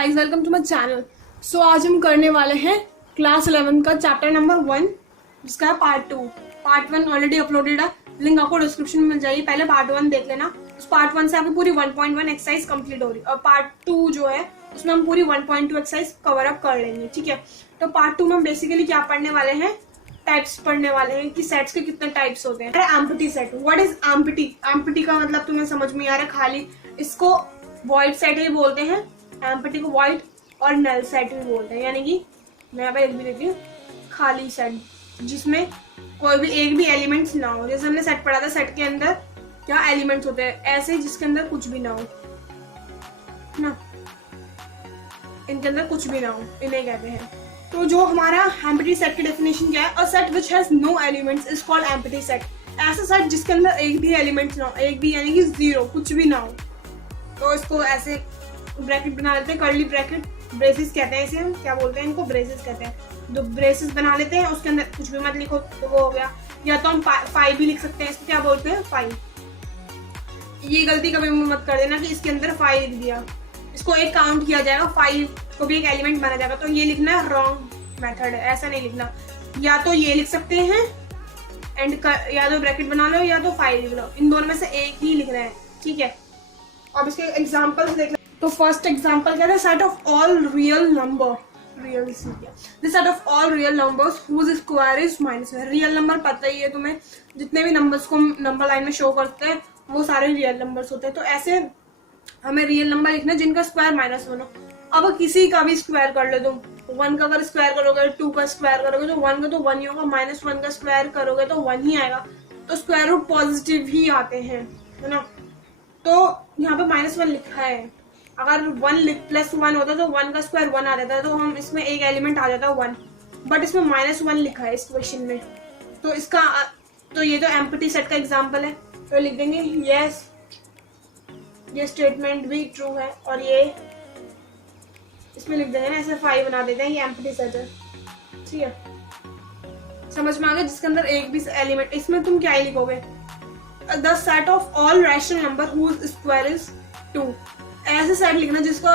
Guys, welcome to my channel. So आज हम करने वाले हैं क्लास 11 का चैप्टर नंबर 1 जिसका है पार्ट 2। पार्ट 1 ऑलरेडी अपलोडेड है, लिंक आपको डिस्क्रिप्शन में मिल जाएगी। पहले पार्ट 1 देख लेना। उस पार्ट 1 से आपकी पूरी 1.1 एक्सरसाइज कंप्लीट हो रही है और पार्ट 2 जो है उसमें हम पूरी 1.2 एक्सरसाइज कवर अप कर लेंगे। ठीक है, तो पार्ट 2 में हम बेसिकली क्या पढ़ने वाले हैं, टाइप्स पढ़ने वाले हैं कि सेट्स के कितने टाइप्स होते हैं। Empty set, what is empty? Empty का मतलब तुम्हें समझ में आ रहा है, खाली। इसको वॉइड सेट ही बोलते हैं, एम्प्टी को वॉइड और नल सेट भी बोलते हैं। यानी कि मैं यहाँ पे लिख भी देती हूँ, खाली सेट जिसमें कोई भी एक भी एलिमेंट्स ना हो। जैसे हमने सेट पढ़ा था, सेट के अंदर क्या एलिमेंट्स होते हैं, ऐसे जिसके अंदर कुछ भी ना हो ना, इनके अंदर कुछ भी ना हो, इन्हें कहते हैं। तो जो हमारा एम्प्टी सेट की डेफिनेशन क्या है, a set which has no elements is called empty set. ऐसा सेट जिसके अंदर एक भी एलिमेंट्स ना हो, एक भी यानी कि जीरो, कुछ भी ना हो। तो इसको ऐसे ब्रैकेट बना लेते हैं, कर्ली ब्रैकेट, ब्रेसेस कहते हैं इसे, हम क्या बोलते हैं इनको, ब्रेसेस कहते हैं। जो ब्रेसेस बना लेते हैं उसके अंदर कुछ भी मत लिखो तो वो हो गया। या तो हम फाइव भी लिख सकते हैं, इसको क्या बोलते हैं, फाइव। ये गलती कभी मत कर देना कि इसके अंदर फाइव लिख दिया, इसको एक काउंट किया जाएगा, फाइव को भी एक एलिमेंट माना जाएगा। तो ये लिखना रॉन्ग मेथड है, ऐसा नहीं लिखना। या तो ये लिख सकते हैं एंड या तो ब्रैकेट बना लो या तो फाइव लिख लो, इन दोनों में से एक ही लिखना है। ठीक है, अब इसके एग्जांपल्स देख लो। तो फर्स्ट एग्जांपल क्या है, set of all real number, real this set of all real numbers whose square is -1। Real number पता ही है तुम्हें, जितने भी नंबर्स को नंबर लाइन में शो करते हैं वो सारे रियल नंबर्स होते हैं। तो ऐसे हमें रियल नंबर लिखना है जिनका स्क्वायर -1 हो। अब किसी का भी स्क्वायर कर लो तुम, 1 का अगर स्क्वायर करोगे, 2 का स्क्वायर करोगे तो 1 का तो 1 ही होगा, -1 का स्क्वायर करोगे तो 1 ही आएगा। तो स्क्वायर रूट पॉजिटिव ही आते हैं, है ना। तो यहाँ पे -1 लिखा है, अगर 1 + 1 होता तो 1 का स्क्वायर 1 आ जाता है, तो हम इसमें एक एलिमेंट आ जाता है 1, बट इसमें -1 लिखा है इस क्वेश्चन में। तो इसका तो ये तो एम्प्टी सेट का एग्जांपल है, तो लिख देंगे यस, ये स्टेटमेंट भी ट्रू है, और ये इसमें लिख देंगे ना, ऐसे 5 बना देते हैं, ये एम्प्टी सेट है। ठीक है, समझ में आ गया, जिसके अंदर एक भी एलिमेंट, इसमें तुम क्या ही लिखोगे, the set of all rational number whose square is 2। ऐसे सेट लिखना जिसको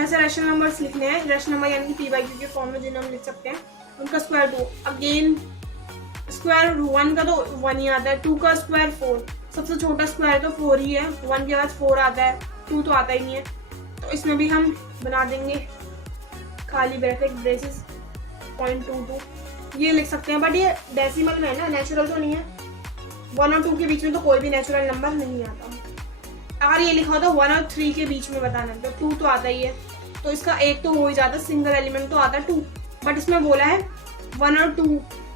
ऐसे रैशनल नंबर्स लिखने हैं, रैशनल नंबर यानी कि p/q के फॉर्म में जिन्हें हम लिख सकते हैं, उनका स्क्वायर 2। अगेन स्क्वायर 1 का तो 1 ही आता है, 2 का स्क्वायर 4, सबसे छोटा स्क्वायर तो 4 ही है, 1 के बाद 4 आता है, 2 तो आता ही नहीं है। तो इसमें भी हम बना देंगे खाली ब्रैकेट, ब्रेसेस 0.22 ये लिख सकते हैं, बट ये डेसिमल में है ना, नेचुरल तो नहीं है। 1 और 2 के बीच में तो कोई भी नेचुरल नंबर नहीं आता। अगर ये लिखा होता 1 और 3 के बीच में बताना, तो 2 तो आता ही है, तो इसका एक तो हो ही जाता, सिंगल एलिमेंट तो आता 2। बट इसमें बोला है 1 और 2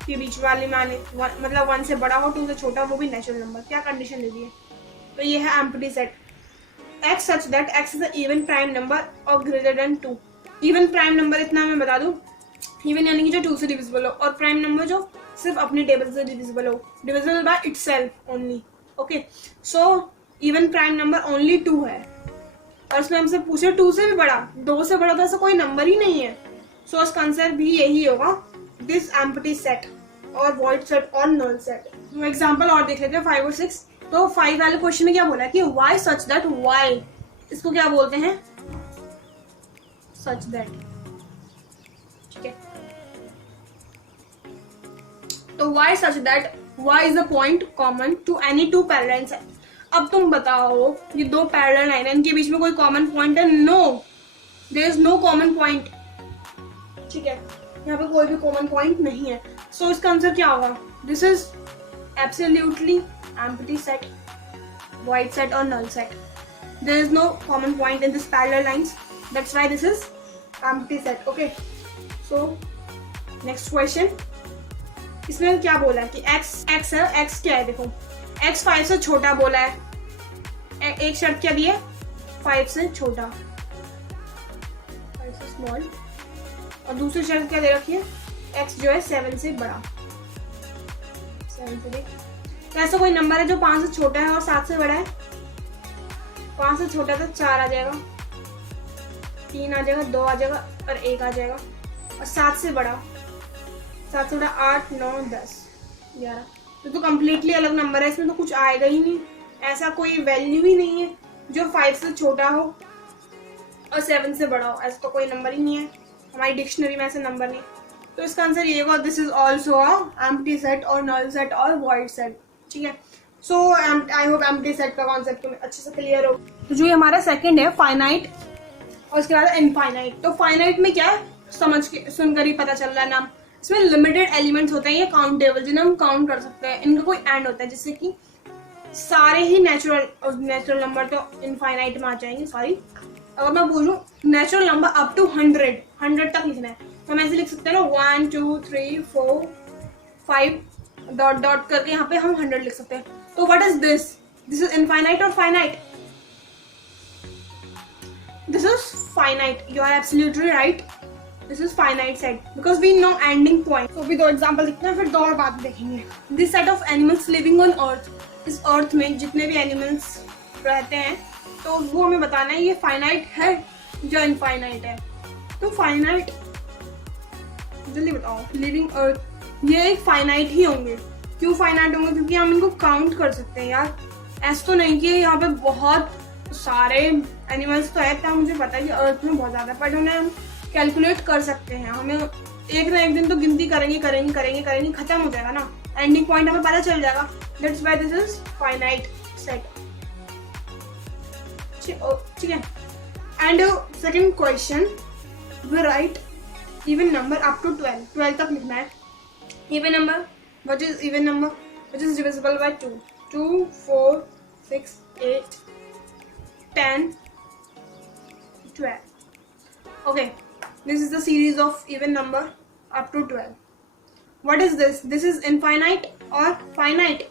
के बीच वाले माने, मतलब 1 से बड़ा हो, 2 से छोटा, वो भी नेचुरल नंबर। क्या कंडीशन दे दी है, तो ये है empty set. x such that x is an even prime number or greater than 2। Even prime number इतना मैं बता दूं, इवन यानी कि जो 2 से डिविजिबल हो, और प्राइम नंबर जो सिर्फ अपने टेबल से डिविजिबल हो, divisible by itself only. Okay, so even prime number only 2 है, और उसमें हमसे पूछे 2 से भी बड़ा, 2 से बड़ा तो ऐसा कोई नंबर ही नहीं है। सो इसका आंसर भी यही होगा, दिस एम्प्टी सेट और वॉइड सेट और नल सेट। एग्जाम्पल और देख लेते हैं 5 और 6। तो 5 वाले क्वेश्चन में क्या बोला है कि वाई सच दैट, वाई इसको क्या बोलते हैं, सच दैट। ठीक है, तो Y such that Y is a point common to any 2 parallel lines. अब तुम बताओ, ये 2 पैरेलल लाइन है, इनके बीच में कोई कॉमन पॉइंट है? No, there is no common point. ठीक है, यहाँ पे कोई भी कॉमन पॉइंट नहीं है। सो इसका आंसर क्या होगा, this is absolutely empty set, void set or null set. There is no common point in this parallel lines, that's why this is empty set. Okay, so next question, इसमें क्या बोला है कि x है, x क्या है, देखो x 5 से छोटा बोला है, एक शर्त क्या दी है, 5 से छोटा, 5 से स्मॉल, और दूसरी शर्त क्या दे रखी है, x जो है 7 से बड़ा, 7 से बड़ा। तो ऐसा कोई नंबर है जो 5 से छोटा है और 7 से बड़ा है? 5 से छोटा तो 4 आ जाएगा, 3 आ जाएगा, 2 आ जाएगा और 1 आ जाएगा। और 7 से बड़ा 8, 9, 10, 11, तो कम्प्लीटली अलग नंबर है, इसमें तो कुछ आएगा ही नहीं, ऐसा कोई वैल्यू ही नहीं है जो 5 से छोटा हो और 7 से बड़ा हो, ऐसा तो कोई नंबर ही नहीं है, हमारी डिक्शनरी में ऐसे नंबर नहीं। तो इसका आंसर ये होगा, this is also a empty set और नल सेट और वॉइड सेट। ठीक है, सो आई होप एम्प्टी सेट का कॉन्सेप्ट तुम्हें अच्छे से क्लियर हो। तो जो हमारा सेकंड है फाइनाइट और उसके बाद इनफाइनाइट। तो फाइनाइट में क्या है, समझ के सुनकर ही पता चल रहा है नाम। इसमें लिमिटेड एलिमेंट्स होते हैं, ये काउंटेबल, जिन्हें हम काउंट कर सकते हैं, इनका कोई एंड होता है, जैसे कि सारे ही नेचुरल नंबर तो इनफाइनाइट में आ जाएंगे। सॉरी, अगर मैं बोलूँ नेचुरल नंबर अप टू 100 तक लिखना है, तो हम ऐसे लिख सकते हैं ना, 1 2 3 4 5 डॉट डॉट करके यहाँ पे हम 100 लिख सकते हैं। तो what is this, this is infinite और finite? This is finite, you are absolutely right, this is finite set because we know ending point. तो भी 2 एग्जाम्पल देखते हैं, फिर 2 और बात देखेंगे। This set of animals living on earth, इस अर्थ में जितने भी एनिमल्स रहते हैं तो वो हमें बताना है ये फाइनाइट है या इनफाइनाइट है। तो फाइनाइट, जल्दी बताओ, लिविंग अर्थ ये एक फाइनाइट ही होंगे। क्यों फाइनाइट होंगे? क्योंकि हम इनको काउंट कर सकते हैं यार, ऐसा तो नहीं कि यहाँ पे बहुत सारे एनिमल्स तो है, तो मुझे पता है कि अर्थ में बहुत ज्यादा, बट उन्हें हम कैलकुलेट कर सकते हैं। हमें एक ना एक दिन तो गिनती करेंगे, खत्म हो जाएगा ना, एंडिंग पॉइंट हमें पता चल जाएगा। That's why this is finite set. ठीक है, and second question, we write even number up to 12 तक लिखना है। Even number, what is even number? Which is divisible by 2, 2 4 6 8 10 12। okay, this is the series of even number up to 12. What is this? This is infinite or finite?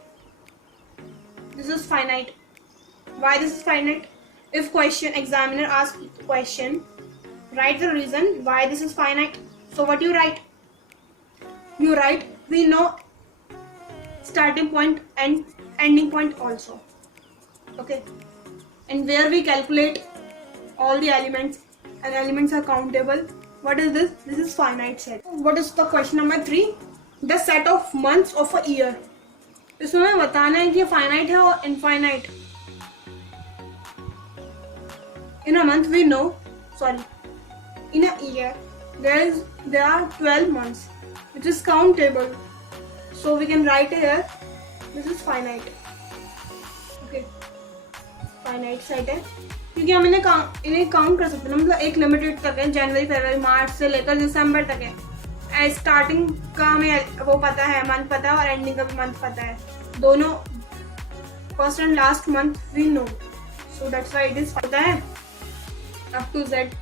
This is finite. Why this is finite? If examiner asks question, write the reason why this is finite. So what you write? You write, we know starting point and ending point also. Okay, and where we calculate all the elements and elements are countable. What is this? This is finite set. What is the question number 3? The set of months of a year. इसमें बताना है कि finite है और infinite. In a month we know, in a year there are 12 months, which is countable. So we can write here, this is finite. Okay, finite set है क्योंकि हम इन्हें काउंट कर सकते हैं, मतलब एक लिमिटेड तक है, जनवरी फरवरी मार्च से लेकर दिसंबर तक है। स्टार्टिंग का हमें वो पता है, मंथ पता है, और एंडिंग का भी मंथ पता है, दोनों first and last month we know. So that's why it is पता है up to Z,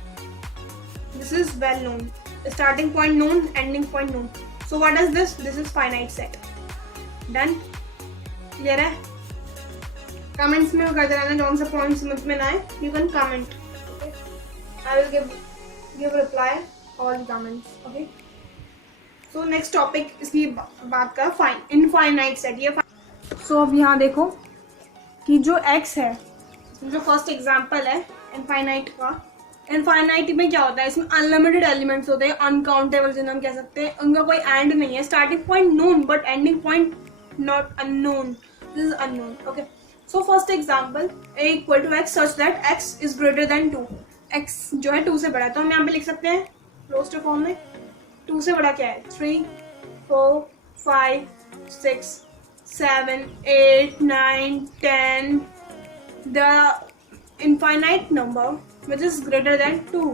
this is well known, starting point known, ending point known. So what is this? This is finite set. Done, clear है? Comments में करते रहना, जौन से points समझ में ना आए, you can comment, I will give reply all the comments. Okay, so next topic इसकी बात का इनफाइनाइट सेट। ये सो अब यहाँ देखो कि जो x है, जो फर्स्ट एग्जांपल है इनफाइनाइट का, इनफाइनाइट में क्या होता है, इसमें अनलिमिटेड एलिमेंट्स होते हैं, अनकाउंटेबल जिन्हें हम कह सकते हैं, उनका कोई एंड नहीं है, starting point known but ending point not unknown, this is unknown. Okay, so first example, a equal to x such that x is greater than 2. x जो है 2 से बड़ा है, तो हम यहाँ पे लिख सकते हैं क्लोज्ड फॉर्म में, 2 से बड़ा क्या है, 3 4 5 6 7 8 9 10, the infinite number which is greater than 2.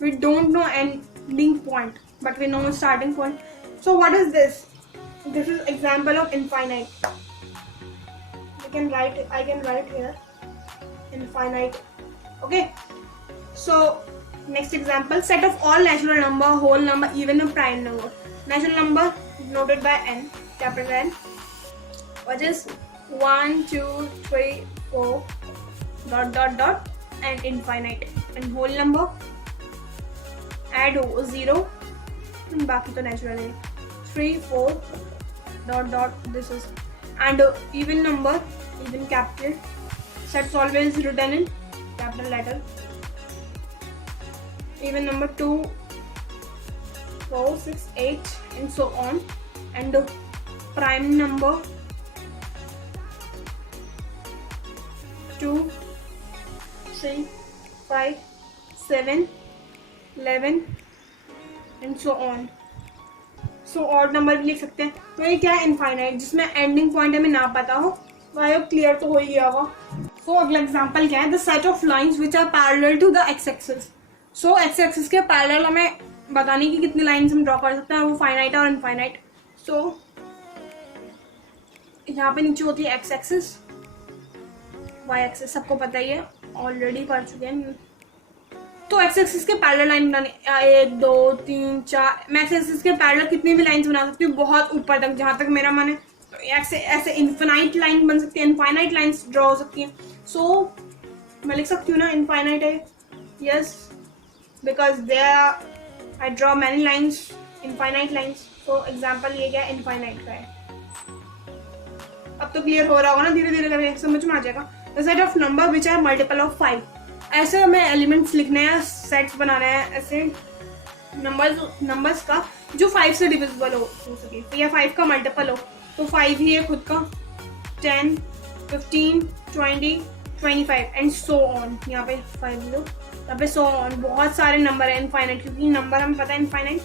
We don't know ending point but we know starting point. So what is this? This is example of infinite. I can write here infinite. Okay, so next example, set of all natural number, whole number, even a prime number. Natural number noted by n, capital N, which is 1 2 3 4 dot dot dot and infinite. And whole number add 0, बाकी तो natural है, 3 4 dot dot, this is, and even number, even capital, sets always written in capital letter. Even number 2 4 6 8 and so on. And the prime number 2 3 5 7, 11 and so on. So odd number भी लिख सकते हैं। तो ये क्या है, infinite, जिसमें ending point हमें ना पता हो। तो आई होप क्लियर तो हो ही गया होगा। सो अगला एग्जांपल क्या है, the set of lines which are parallel to the X axis. So X axis के पैरेलल हमें बताने की कितनी लाइंस हम ड्रॉ कर सकते हैं, वो फाइनाइट है और इनफाइनाइट। सो यहाँ पे नीचे होती है एक्स एक्सिस, वाई एक्सिस सबको पता ही है, ऑलरेडी पढ़ चुके हैं। तो एक्स एक्सिस के पैरेलल लाइन बनाने 1 2 3 4, मैं एक्स एक्सिस के पैरेलल कितनी भी लाइंस बना सकती हूँ, बहुत ऊपर तक जहाँ तक मेरा मन है। तो ऐसे इनफाइनाइट लाइन बन सकती है, इनफाइनाइट लाइंस ड्रॉ हो सकती हैं। सो मैं लिख सकती हूँ ना इनफाइनाइट है, yes, because there I draw many lines, infinite lines. तो एग्जाम्पल ये क्या है, इनफाइनाइट का है। अब तो क्लियर हो रहा होगा ना, धीरे धीरे करके समझ में आ जाएगा। The set of number which are multiple of 5। ऐसे हमें एलिमेंट्स लिखने हैं, सेट्स बनाने हैं, ऐसे नंबर्स का जो 5 से डिविजिबल हो सके, तो या 5 का मल्टीपल हो। तो 5 ही है खुद का, 10, 15, 20, 25 एंड सो ऑन। यहाँ पे 5 लो, यहाँ पे सो ऑन। बहुत सारे नंबर है इनफाइनाइट, क्योंकि नंबर हमें पता है इनफाइनाइट,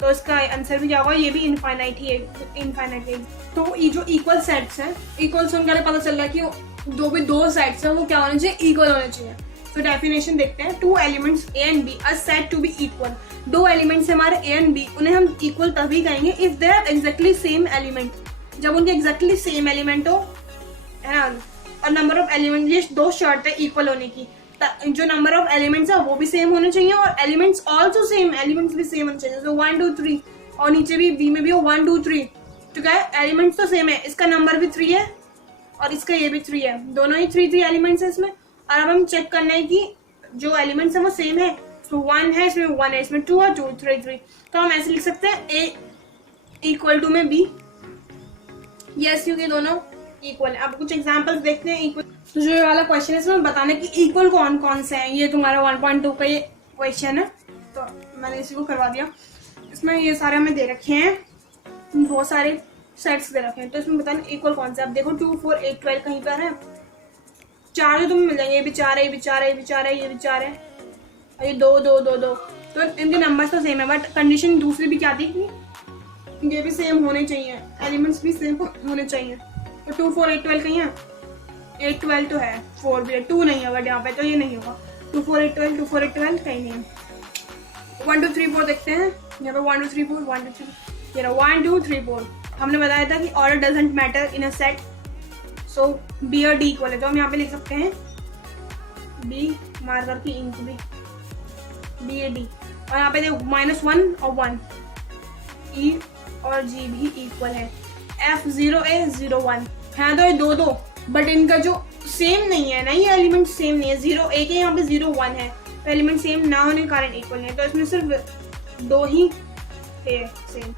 तो इसका आंसर भी क्या होगा, ये भी इनफाइनाइट ही है, इनफाइनाइट है। तो ये जो इक्वल सेट्स हैं, इक्वल सुन कर पता चल रहा है कि दो सेट्स हैं वो क्या होने चाहिए, इक्वल होने चाहिए। तो डेफिनेशन देखते हैं, 2 elements A and B are said to be equal. 2 elements हमारे ए एंड बी, उन्हें हम इक्वल तभी कहेंगे if they are exactly same element, जब उनके एग्जैक्टली सेम एलिमेंट हो, है ना। और नंबर ऑफ एलिमेंट, ये 2 शर्त है इक्वल होने की। जो नंबर ऑफ एलिमेंट्स है वो भी सेम होने चाहिए और एलिमेंट्स ऑल्सो सेम, एलिमेंट्स भी सेम होने चाहिए। तो 1 2 3 और नीचे भी बी में भी हो 1 2 3, तो क्या है, एलिमेंट्स तो सेम है। इसका नंबर भी 3 है और इसका ये भी 3 है, दोनों ही 3 एलिमेंट्स है इसमें। और अब हम चेक करना है कि जो एलिमेंट्स है वो सेम है। तो 1 है, इसमें 1 है, इसमें 2 है, 2 3। तो हम ऐसे लिख सकते हैं ए इक्वल टू में बी, यस, क्योंकि दोनों इक्वल है। अब कुछ एग्जांपल्स देखते हैं इक्वल। तो जो ये वाला क्वेश्चन है इसमें बताने कि इक्वल कौन कौन से हैं। ये तुम्हारा 1.2 का ये क्वेश्चन है, तो मैंने इसी को करवा दिया। इसमें ये सारे हमें दे रखे हैं, बहुत सारे सेट्स दे रखे हैं, तो इसमें बताना इक्वल कौन से। अब देखो 2 4 8 12 कहीं पर है, 4 जो तुम्हें मिल जाएंगे, ये भी 4 है, ये भी 4 है, ये भी 4 है, ये भी 4 है, और ये 2 2 2 2। तो इनके नंबर्स तो सेम है, बट कंडीशन दूसरी भी क्या थी कि ये भी सेम होने चाहिए, एलिमेंट्स भी सेम होने चाहिए। तो 2 4 8 12 कहीं है, 8 12 तो है, 4 भी है, 2 नहीं है, बट यहाँ पे तो ये नहीं होगा। 2 4 8 12, 2 4 8 12 कहीं नहीं है। 1 2 3 4 देखते हैं, यहाँ पे 1 2 3 4 1 2 3, ये रहा 1 2 3 4। हमने बताया था कि order doesn't matter in a set, so B और डी इक्वल है। तो हम यहाँ पे लिख सकते हैं बी मार्कर की इंक बी ए डी, और यहाँ पे देखो -1 और 1, ई और जी भी इक्वल है। F 0 A 0 1 है, तो ये 2 2, बट इनका जो सेम नहीं है ना, ये एलिमेंट सेम नहीं है। 0 A के यहाँ पे 0 1 है, तो एलिमेंट सेम ना होने के कारण इक्वल है। तो इसमें सिर्फ 2 ही थे सेम।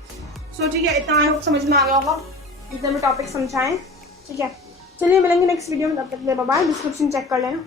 सो ठीक है, इतना आई होप समझ में आ गया होगा, एकदम टॉपिक समझाएं। ठीक है, चलिए मिलेंगे नेक्स्ट वीडियो में, तब तक बाय बाय। डिस्क्रिप्शन चेक कर लेना।